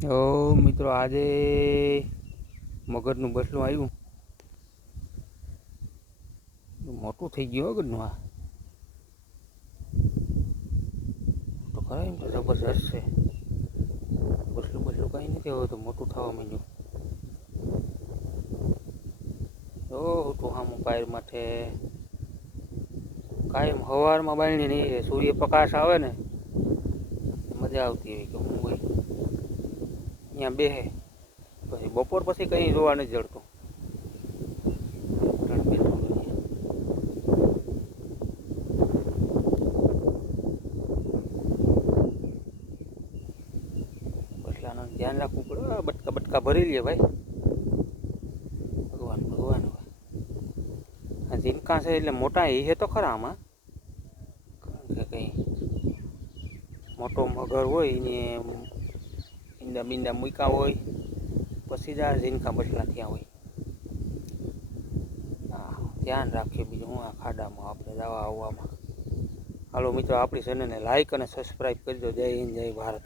મિત્રો આજે મગરનું બસલું આવ્યું, મોટું થઈ ગયું મગરનું. આ તો ખરા એમ તો જબરજસ્ત છે. બસલું કાંઈ નથી, હવે તો મોટું થવા માંડ્યું. તો આમ પાયર માટે કાયમ સવારમાં બાયણી નહીં, સૂર્ય પ્રકાશ આવે ને મજા આવતી હોય કે હું હોય અહીંયા બેહે. પછી બપોર પછી કંઈ જોવા નથી જડતું. બસલાનું ધ્યાન રાખવું પડે. બટકા બટકા ભરી લે ભાઈ. ભગવાન આ ઝીનકા છે એટલે મોટા એ છે તો ખરા આમાં. કારણ કે કંઈ મોટો મગર હોય એને ઈંડા બીંડા મૂક્યા હોય પછી જ આ ઝીનકા બસલા થયા હોય. હા, ધ્યાન રાખીએ. બીજું હું આ ખાડામાં આપણે જવા આવવામાં. હાલો મિત્રો, આપણી ચેનલને લાઈક અને સબસ્ક્રાઈબ કરજો. જય હિન્દ, જય ભારત.